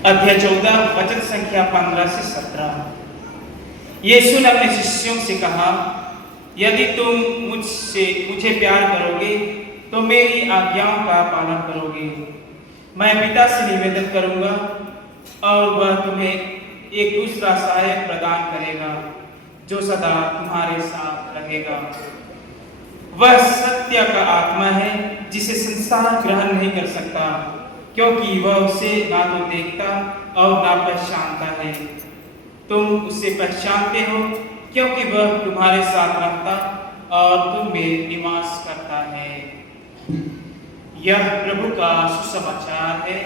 अध्याय 14 वचन संख्या 15 से 17। यीशु ने अपने शिष्यों से कहा, यदि तुम मुझे प्यार करोगे तो मेरी आज्ञाओं का पालन करोगे। मैं पिता से निवेदन करूंगा और वह तुम्हें एक दूसरा सहायक प्रदान करेगा जो सदा तुम्हारे साथ रहेगा। वह सत्य का आत्मा है जिसे संसार ग्रहण नहीं कर सकता, क्योंकि वह उसे ना तो देखता और ना पहचानता है। तुम उसे पहचानते हो क्योंकि वह तुम्हारे साथ रहता और तुम में निवास करता है। यह प्रभु का सुसमाचार है।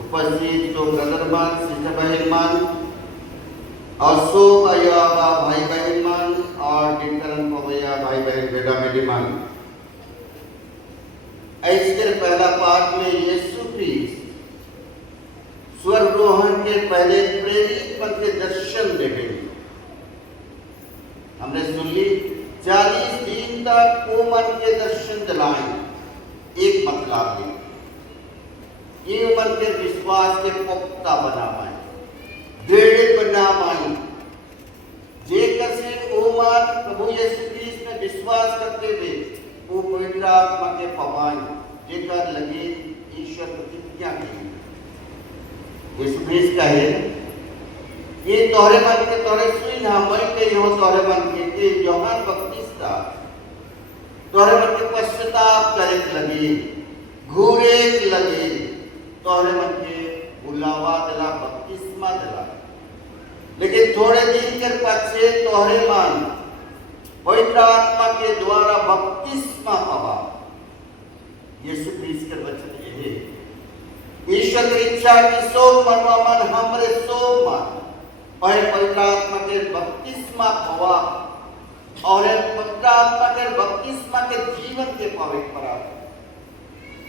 उपस्थित तो ब्रदरमान, सिस्टर बहनमान और सो भैया भाई बहनमान और टीचरन को भैया भाई बहन बेटा बेटीमान। इसके पहला पाठ में यीशु क्रिस्ट स्वर्गरोहण के पहले प्रेरित पद के दर्शन देखेंगे। हमने सुन ली 40 दिन तक कोमन के दर्शन दिलाए। एक मतलब है ये मन के विश्वास के पुख्ता बनावाएं, दृढ़ बनावाएं। जेकर से ओमान प्रभु यीशु क्रिस्ट में विश्वास करते हुए वो पवित्र आत्मा के पवाएं, जेकर लगे ईश्वर प्रतिज्ञा की। यीशु क्रिस्ट का है ये तोहरे मन के तोहरे सुई ना मैं के यो तोहरे मन के यूहन्ना बपतिस्ता तोहरे मन के पश्चाताप करे लगे, घूरे लगे, तोहरे मन के बुलावा दिला, बपतिस्मा दिला। लेकिन थोड़े दिन के पीछे तोहरे मन पवित्र आत्मा के द्वारा बपतिस्मा पावा। यीशु क्रिस्त के वचन ये है ईश्वर की इच्छा की सो मनवा मन हमरे सो मन पवित्र आत्मा के बपतिस्मा पावा और पवित्र आत्मा के बपतिस्मा के जीवन के पवित्र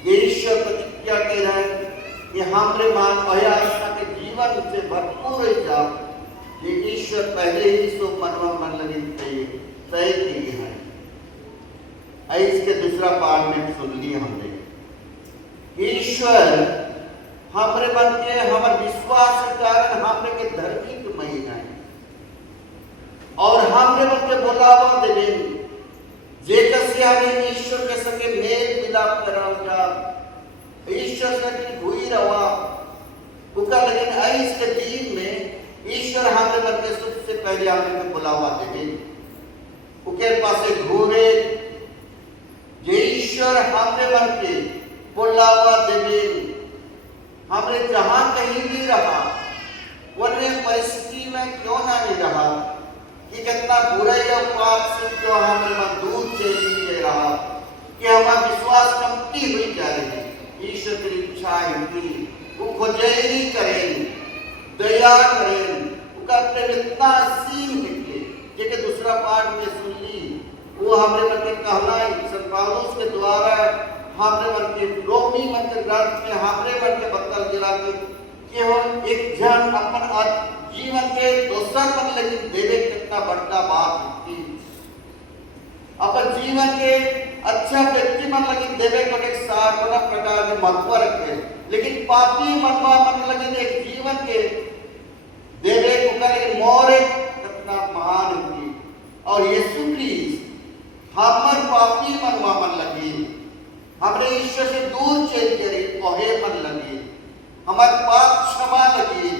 ये ईश्वर प्रतिज्ञा के रहे ये हमरे मान आत्मा के जीवन से भरपूर हो जाओ। ये ईश्वर पहले ही सो मनवा मन लगे तय किए हैं। इसके दूसरा पाठ में सुन लिया हमने ईश्वर हमरे मन के हमारे विश्वास के कारण हमरे के धार्मिक महीना है और हमरे मन के बुलावा देवे जेकर से हमें ईश्वर के संगे मेल मिलाप कराओ जा। ईश्वर से हुई रवा उका। लेकिन इस के दिन में ईश्वर हमारे मन के सबसे पहले हमें को बुलावा देवे उके पासे घूरे जे ईश्वर हमारे मन के बुलावा देवे। हमने जहां कहीं भी रहा वने परिस्थिति में क्यों ना नहीं रहा कि कितना बुराई और पाप से जो हमारे मन दूर चली ले रहा कि हमारा विश्वास कमती हुई जा रही है। ईश्वर की इच्छा है कि वो खोजेरी करें, दया करें, उनका प्रेम इतना असीम निकले। जैसे दूसरा पाठ में सुन ली वो हमारे मन के कहना संत पौलुस के द्वारा हमारे मन के रोमी मन के ग्रंथ में हमारे मन के बत्तल गिरा के केवल एक जन अपन जीवन के दोसर मन लेकिन देवे कितना बड़ा बात होती। अपन जीवन के अच्छा व्यक्ति मन लगी देवे को एक सारा प्रकार के महत्व रखे, लेकिन पापी मनवा मन लगी एक जीवन के देवे को करे मोरे कितना महान होती। और यीशु क्रिस्ट हमर पापी मनवा मन लगी हमरे ईश्वर से दूर चल गए कोहे मन लगी हमारे पाप क्षमा लगी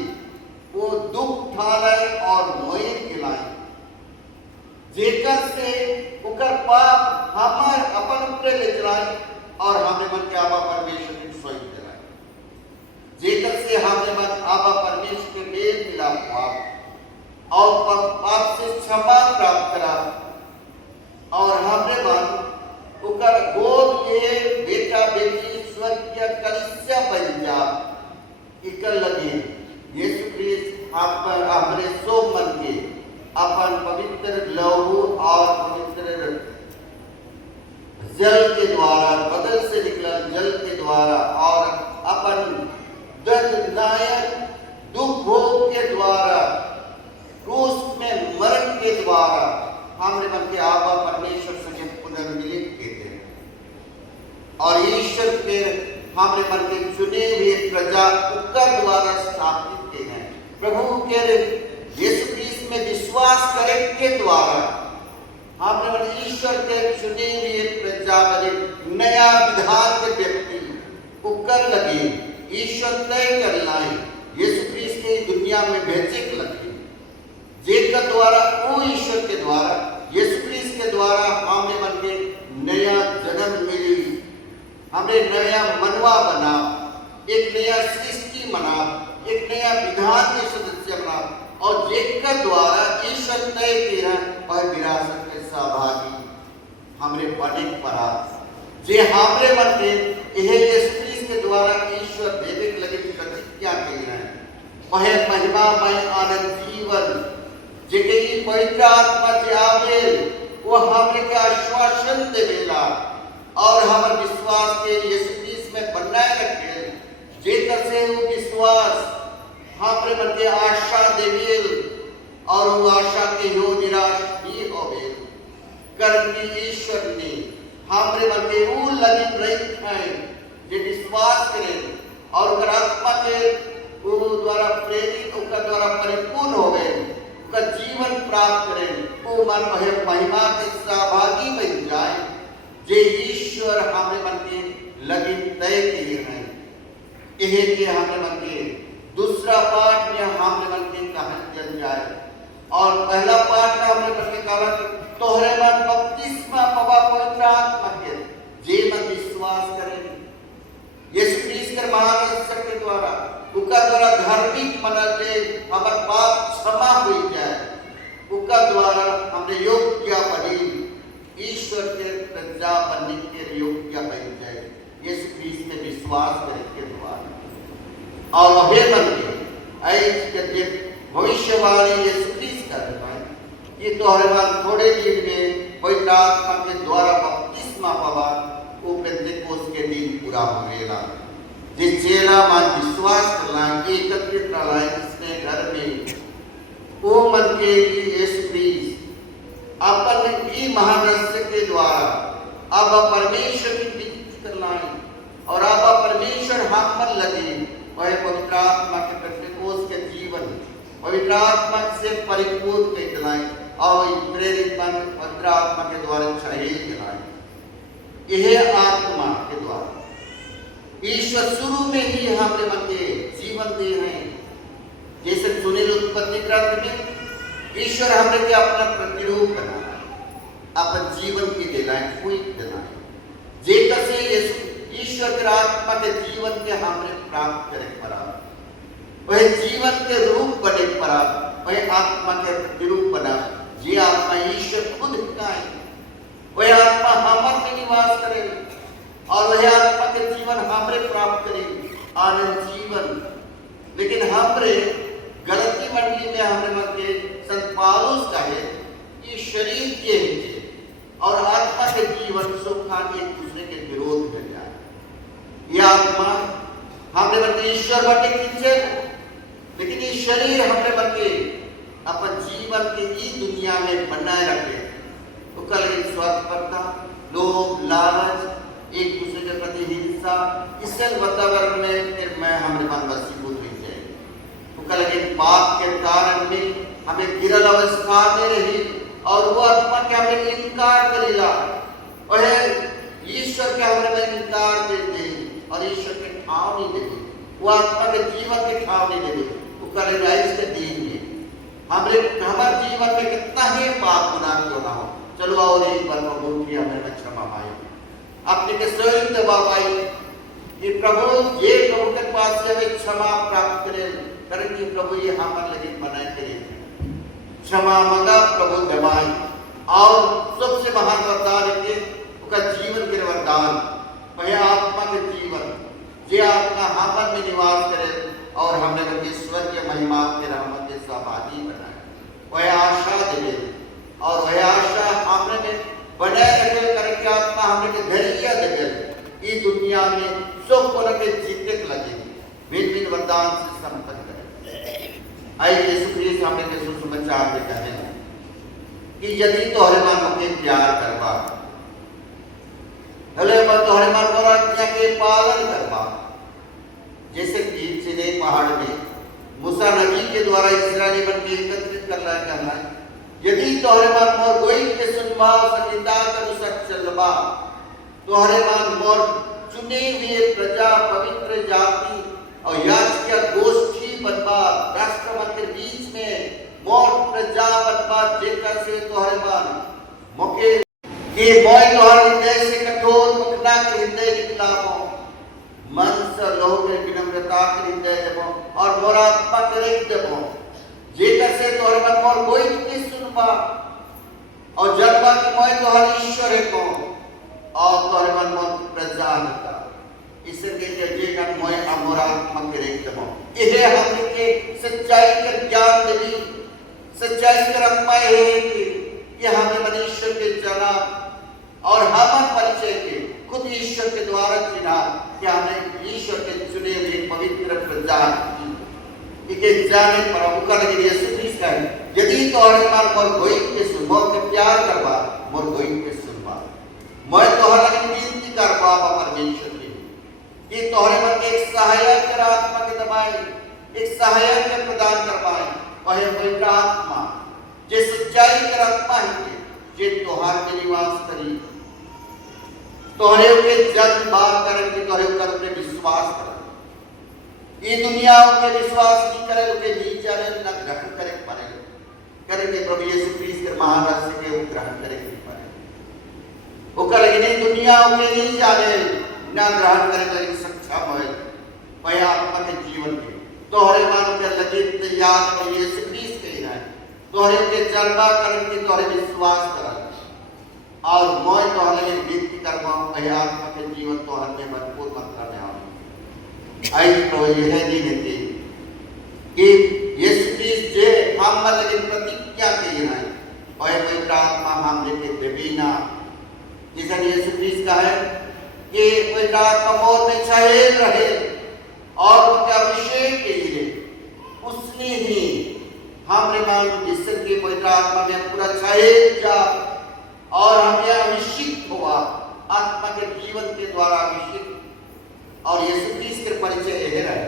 वो दुख ठाले और मोइन खिलाए जेकर से उकर पाप हमार अपन ऊपर ले चलाए और हमें मन के आबा परमेश्वर की सोई दिलाए। जेकर से हमें मन आबा परमेश्वर के मेल मिलाप हुआ और पाप से क्षमा प्राप्त करा और हमें मन उकर गोद के बेटा बेटी स्वर्गीय कलीसिया बन जा इकर लगे। यीशु क्रिस्ट आप पर हमारे सो मन के अपन पवित्र लहू और पवित्र जल के द्वारा बदल से निकला जल के द्वारा और अपन दर्दनायक दुख भोग के द्वारा क्रूस में मरण के द्वारा हमरे मन के आबा परमेश्वर संगे पुनर्मिलित कहते हैं और ईश्वर के हमरे मन के चुने हुए प्रजा उनका द्वारा स्थापित किए हैं। प्रभु के यीशु क्रिस्त में विश्वास करे के द्वारा हमरे मन ईश्वर के चुने हुए प्रजा बने नया विधान के व्यक्ति उकर लगे ईश्वर तय करना है यीशु क्रिस्त के दुनिया में भेजे के लगे जेकर द्वारा वो ईश्वर के द्वारा यीशु क्रिस्त के द्वारा हमरे मन के नया जन्म मिली, हमने नया मनवा बना, एक नया सृष्टि बना, एक नया विधान के सदस्य बना और जेकर द्वारा ईश्वर तय किया और विरासत के सहभागी हमरे बने पड़ा जे हमरे मन के यह यीशु क्रिस्त के द्वारा ईश्वर देवे के लगे प्रतिज्ञा की है वह महिमामय आनंद जीवन जेके पवित्र आत्मा जे आवे वो हमरे के आश्वासन देवेला और हमारे विश्वास के यीशु क्रिस्त में बनाए रखे जेकर से वो विश्वास हमरे मन के आशा देवेल और वो आशा के हो निराश भी होवे कर्म की ईश्वर ने हमरे मन के वो लगी रही है जे विश्वास करें और आत्मा के वो द्वारा प्रेरित उनका द्वारा परिपूर्ण होवे उनका जीवन प्राप्त करें वो मन वह महिमा के सहभागी बन जाए जे ईश्वर हमरे मन के लगी तय किए हैं। यह के हमरे मन के दूसरा पाठ में हमरे मन के कहानी चल जाए और पहला पाठ में हमरे मन के कहा तोहरे मन बपतिस्मा पवा पवित्र आत्मा के जे मन विश्वास करें यीशु क्रिस्त के महान के द्वारा उनका द्वारा धार्मिक मनल जे हमार पाप क्षमा हो जाए उनका द्वारा हमने योग्य बनी ईश्वर के प्रजा बनने के योग्य बन जाए यीशु क्रिस्त में विश्वास करने के द्वारा और वह मन के ऐसे भविष्यवाणी यीशु क्रिस्त कर पाए ये तो हर बार थोड़े दिन में पवित्र आत्मा के द्वारा बपतिस्मा पावा वो पेंतेकोस्त के दिन पूरा होएगा जिस चेला मन विश्वास करना एकत्रित करना इसने घर में वो मन के यीशु क्रिस्त अपन ई महारहस्य के द्वारा अब परमेश्वर की विनती करना और अब परमेश्वर हम पर लगे वह पवित्र आत्मा के पेंतेकोस्त के जीवन पवित्र आत्मा से परिपूर्ण कर दिलाए और प्रेरित मन पवित्र आत्मा के द्वारा चढ़ेल दिलाए यह आत्मा के द्वारा ईश्वर शुरू में ही हमारे मन के जीवन दे हैं जैसे सुनील उत्पत्ति ग्रंथ में ईश्वर हमने के अपना प्रतिरूप बनाया अपन जीवन की दिलाए कोई दिलाए जेकर से ईश्वर के आत्मा के जीवन के हमने प्राप्त करे पड़ा वह जीवन के रूप बने पड़ा वह आत्मा के प्रतिरूप बना ये आत्मा ईश्वर खुद का है वह आत्मा हमर में निवास करे और वह आत्मा के जीवन हमरे प्राप्त करे आनंद जीवन लेकिन हमरे गलती मंडली में हमरे मन के संत पौलुस कहे ये शरीर के और आत्मा के जीवन सुखान एक दूसरे के विरोध में जाए ये आत्मा हमरे मन के ईश्वर बटे खींचे लेकिन ये शरीर हमरे मन के अपन जीवन के ई दुनिया में बनाए रखे तो कल एक स्वार्थपरता लोभ लालच एक दूसरे के प्रति हिंसा इससे वातावरण में फिर मैं हमारे मन वसीभूत हो जाए तो कल एक पाप के कारण में हमें गिरल अवस्था में रही और वो आत्मा के हमें इनकार करेगा और ईश्वर के हमारे में इनकार दे दे और ईश्वर के ठाव नहीं दे वो आत्मा के जीवन के ठाव नहीं दे वो कल राइस के देंगे हमारे जीवन में कितना ही पाप गुनाह क्यों ना हो चलो और एक बार प्रभु की हमें क्षमा पाए अपने के स्वयं दबाव आई ये प्रभु ये प्रभु के पास से हमें क्षमा प्राप्त करें कि प्रभु ये हमारे लगे बनाए करें क्षमा मंगा प्रभु दबाई और सबसे महान वरदान है उसका जीवन के वरदान वह आत्मा के जीवन ये आत्मा हमारे में निवास करे और हमने ईश्वर के महिमा के रहमत के सहभागी बनाए वह आशा दे और वह आशा हमने में बनाए रखे करके आत्मा हमने के धैर्य देवे ई दुनिया में सब को के जीते लगे भिन्न वरदान से संपन्न करे आई यीशु क्रिस्त हमने के सुसमाचार में कहने कि यदि तोहरे मन मुके प्यार करबा भले मैं तोहरे मन मोर आज्ञा के पालन करबा। जैसे कि सीधे पहाड़ में मूसा नबी के द्वारा इस्राएली मन के एकत्रित करना है, यदि तोहरे मन मोर गोई के सुनवा संहिता के अनुसार चलबा, तोहरे मन मोर चुने हुए प्रजा पवित्र जाति और याजकीय गोष्ठी बनबा, राष्ट्र मन के बीच में मोर प्रजा बनबा, जेकर से तोहरे मन मोके के मोय तोहर हृदय से कठोर मुखना के हृदय निकलाबो, मन से लोह के विनम्रता के हृदय देबो और मोर आत्मा के रेख देबो, जेकर से तोहरे मन मोर कोई के सुनबा और जनबा कि मोय तोहर ईश्वर है को और तोहरे मन मोर प्रजा नता इसके जे का मोय मोर आत्मा के रेख देबो। इहे हमने के सच्चाई के ज्ञान देवी, सच्चाई के आत्मा है कि हमें मनुष्य के जना और हम परिचय के खुद ईश्वर के द्वारा चिन्हा कि हमें ईश्वर के चुने हुए पवित्र प्रजा के जाने पर उकर लगे यीशु ख्रीस्त है। यदि तोहरे मन मोर गोई के सुनबो के प्यार करबा, मोर गोई के सुनबा, मैं तोहर लगे विनती करबा परमेश्वर कि तोहरे मन के एक सहायक के आत्मा के दबाए, एक सहायक के प्रदान करवाए, वह पवित्र आत्मा जे सच्चाई के आत्मा है जे तोहार के निवास करी, तोहरे के जन बात करन के तोहरे कर पे विश्वास कर। ये दुनिया के विश्वास नहीं करे, उनके नहीं जाने न ग्रहण करे पारे, करेंगे प्रभु यीशु ख्रीस्त के महान राज्य के वो ग्रहण करेंगे पारे। वो कर नहीं दुनिया के नहीं जाने न ग्रहण करे लगे सक्षम है, वह आत्मा के जीवन के तोहरे मानो के लगे तैयार पर यीशु ख्रीस्त के है, तोहरे के जन्मा करन के तोहरे विश्वास कर और मैं तोहरे लिए विनती करबा वह आत्मा के जीवन तोहर में भरपूर मात्रा में आवे। आई तो यह दिन है कि यीशु ख्रीस्त जे हम लगे प्रतिज्ञा की है वह पवित्र आत्मा हम लेके देबीना, जिसे यीशु ख्रीस्त का है कि पवित्र आत्मा मोर में छायल रहे और उनका अभिषेक के लिए उसने ही हमरे मन जिससे कि पवित्र आत्मा में पूरा छायल जा और हमें अभिषेक हुआ आत्मा के जीवन के द्वारा अभिषेक। और यीशु ख्रीस्त के परिचय यह रहे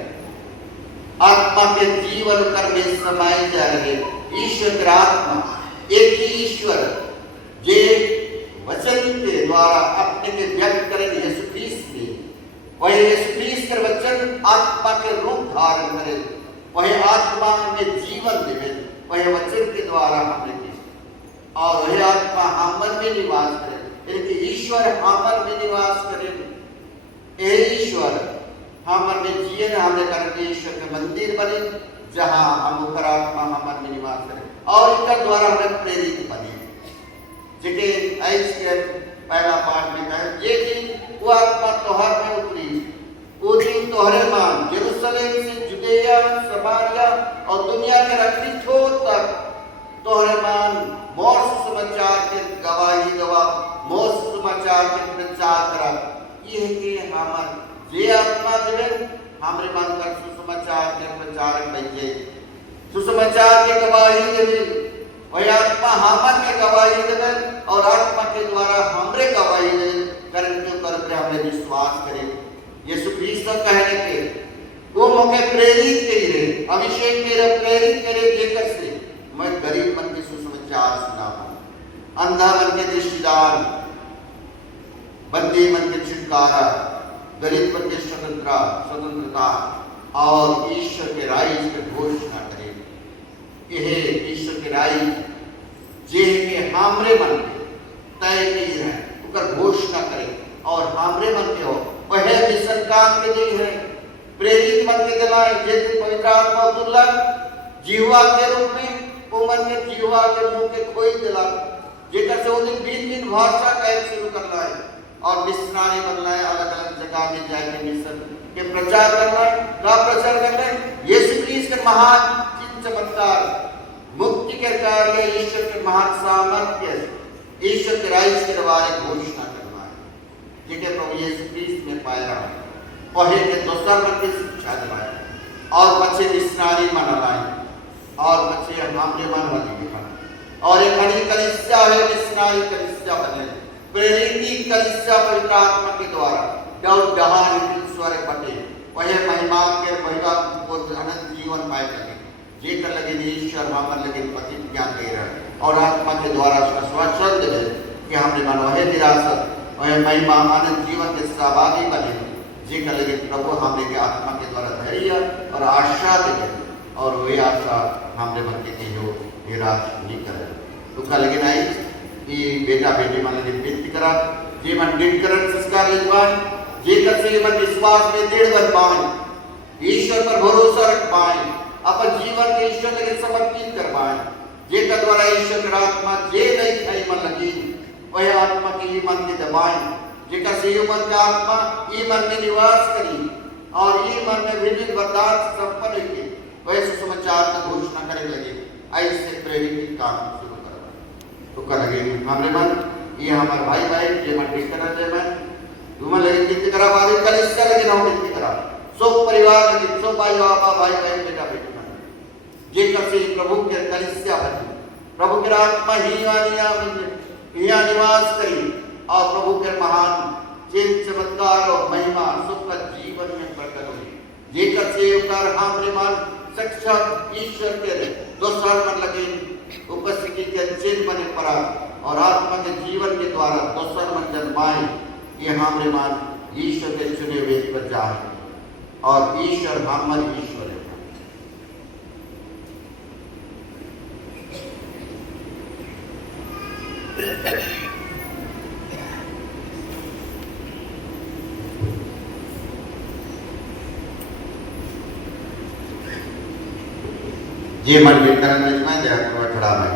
आत्मा के जीवन कर में समाये जा रहे ईश्वर की आत्मा, एक ही ईश्वर जे वचन के द्वारा अपने के व्यक्त करें यीशु ख्रीस्त ने, वह यीशु ख्रीस्त के वचन आत्मा के रूप धारण करे, वह आत्मा में जीवन देवे, वह वचन के द्वारा हमने और वह आत्मा हमर में निवास करे, यानी ईश्वर हमर में निवास करे। ए ईश्वर हमर में जिए हमने करके ईश्वर के मंदिर बने जहां हम उकर आत्मा हमर में निवास करे और इनका द्वारा हमें प्रेरित बने। जेके आज के पहला पाठ में कहे ये दिन वो आत्मा तोहर में उतरी, वो दिन तोहरे मान यरूशलेम से जुदेया समारिया और दुनिया के आखिरी छोर तक तोहरे मान मोर सुसमाचार के गवाही दवा, मोर सुसमाचार के प्रचार करा। ये है कि हमर जे आत्मा देवे हमरे मन कर सुसमाचार के प्रचारक बनिए, सुसमाचार के गवाही देवे, वह आत्मा हमर में गवाही देवे और आत्मा के द्वारा हमरे गवाही देवे करन के ऊपर हमें विश्वास करे। यीशु ख्रीस्त कहने के वो मौके प्रेरित करे, अभिषेक करे, प्रेरित करे जेकर से मैं गरीब मन के सुसमाचार सुनाऊं, अंधा मन के दृष्टिदान, बंदी मन के छुटकारा, गरीब मन के स्वतंत्रता और ईश्वर के राज की घोषणा करे। यह ईश्वर के राज जे के हमरे मन में तय की है उकर घोषणा करे और हमरे मन के हो वह मिशन काम के दी है, प्रेरित मन के दिलाए जे पवित्र आत्मा दुर्लभ जीवा के रूप में वो मन के जीवा के मुंह के खोई दिला, जेकर से वो दिन भिन्न भाषा कहे शुरू करना है और मिशनरी बनना है, अलग अलग जगह में जाके मिशन के प्रचार करना है, का प्रचार करना है। यीशु ख्रीस्त के महान चिन्ह चमत्कार, मुक्ति के कार्य, ईश्वर के महान सामर्थ्य, ईश्वर के राज्य के बारे में घोषणा करना है, जिसे प्रभु यीशु ख्रीस्त में पाया है। पहले के दोसर मन की शिक्षा दिलाए और बच्चे मिशनरी मन लाए और बच्चे हमरे मन वाली और एक कलिसिया है मिशनरी कलीसिया बने, प्रेरित कलीसिया पवित्र आत्मा के द्वारा डब डहार स्वर बटे, वह महिमा के महिमा को अनंत जीवन पाए लगे, जेकर लगे ईश्वर हमर लगे प्रतिज्ञा दे रहा और आत्मा के द्वारा आश्वासन दे कि हमने मन वह विरासत वह महिमा अनंत जीवन के सहभागी बने, जेकर लगे प्रभु हमने के आत्मा के द्वारा धैर्य और आशा दे और वही आशा हमने मन के जो निराश नहीं करे। तो कल लगे नहीं कि बेटा बेटी मन लगे विनती करा, जे मन गिनकरण संस्कार ले पाए, जेकर से मन विश्वास में दृढ़ बन पाए, ईश्वर पर भरोसा रख पाए, अपन जीवन के ईश्वर लगे समर्पित कर पाए, जेकर द्वारा ईश्वर की आत्मा जे नहीं खाई मन लगी वह आत्मा की मन के दबाए, जेकर से मन का आत्मा ई मन में निवास करी और ई मन में विविध वरदान संपन्न के वह सुसमाचार का घोषणा करे लगे, ऐसे प्रेरित काम शुरू करो। तो कर लगे हमरे मन ये हमारे भाई भाई जे मन डिस्कशन जे मन तुम लगे कितने करा बारी कलीसिया लगे ना कितने करा सब परिवार लगे सब भाई बाबा भाई बहन बेटा बेटी मन जेकर से प्रभु के कलीसिया बने, प्रभु के आत्मा ही वानिया यहाँ निवास करी और प्रभु के महान चिन्ह चमत्कार और महिमा सबका जीवन में प्रकट हुई, जेकर से उकार हमरे मन साक्षात ईश्वर के दोसर मन लगे उपस्थिति के चिन्ह बने पड़ा और आत्मा के जीवन के द्वारा दोसर मन जन्माए, ये हमरे मन ईश्वर के चुने हुए पर जाए और ईश्वर हमर ईश्वर है। ये मन कीर्तन में मैं खड़ा मैं